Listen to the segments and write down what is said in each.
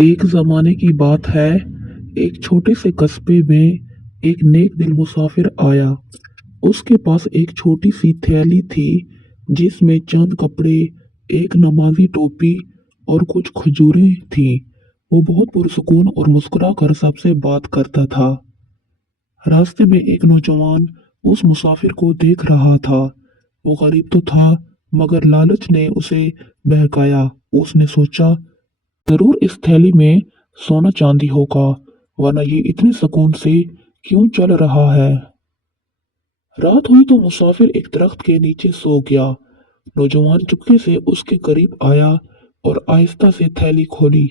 एक ज़माने की बात है, एक छोटे से कस्बे में एक नेक दिल मुसाफिर आया। उसके पास एक छोटी सी थैली थी जिसमें चंद कपड़े, एक नमाजी टोपी और कुछ खजूरें थीं। वो बहुत पुरसुकून और मुस्कुरा कर सबसे बात करता था। रास्ते में एक नौजवान उस मुसाफिर को देख रहा था। वो गरीब तो था, मगर लालच ने उसे बहकाया। उसने सोचा, जरूर इस थैली में सोना चांदी होगा, वरना ये इतने सुकून से क्यों चल रहा है। रात हुई तो मुसाफिर एक दरख्त के नीचे सो गया। नौजवान चुपके से उसके करीब आया और आहिस्ता से थैली खोली,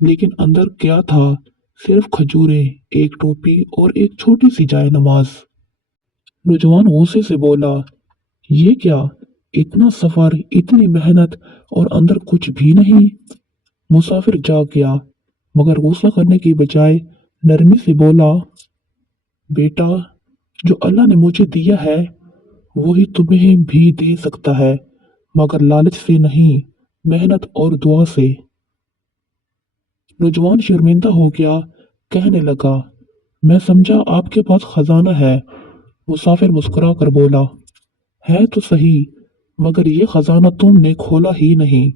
लेकिन अंदर क्या था? सिर्फ खजूरें, एक टोपी और एक छोटी सी जाय नमाज। नौजवान गुस्से से बोला, ये क्या? इतना सफर, इतनी मेहनत और अंदर कुछ भी नहीं। मुसाफिर जाग गया, मगर गुस्सा करने की बजाय नरमी से बोला, बेटा, जो अल्लाह ने मुझे दिया है वही तुम्हें भी दे सकता है, मगर लालच से नहीं, मेहनत और दुआ से। नौजवान शर्मिंदा हो गया, कहने लगा, मैं समझा आपके पास खजाना है। मुसाफिर मुस्कुरा कर बोला, है तो सही, मगर ये खजाना तुमने खोला ही नहीं।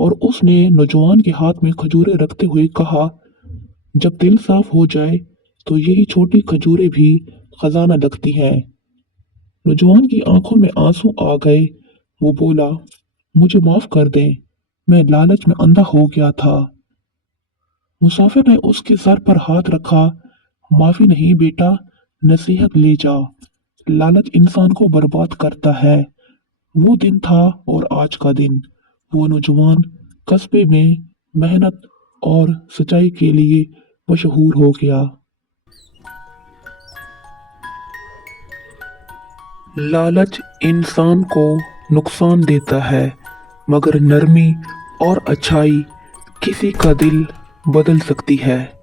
और उसने नौजवान के हाथ में खजूरें रखते हुए कहा, जब दिल साफ हो जाए तो यही छोटी खजूरें भी खजाना लगती हैं। नौजवान की आंखों में आंसू आ गए। वो बोला, मुझे माफ कर दें, मैं लालच में अंधा हो गया था। मुसाफिर ने उसके सर पर हाथ रखा, माफी नहीं बेटा, नसीहत ले जा। लालच इंसान को बर्बाद करता है। वो दिन था और आज का दिन। वो नौजवान कस्बे में मेहनत और सच्चाई के लिए मशहूर हो गया। लालच इंसान को नुकसान देता है, मगर नरमी और अच्छाई किसी का दिल बदल सकती है।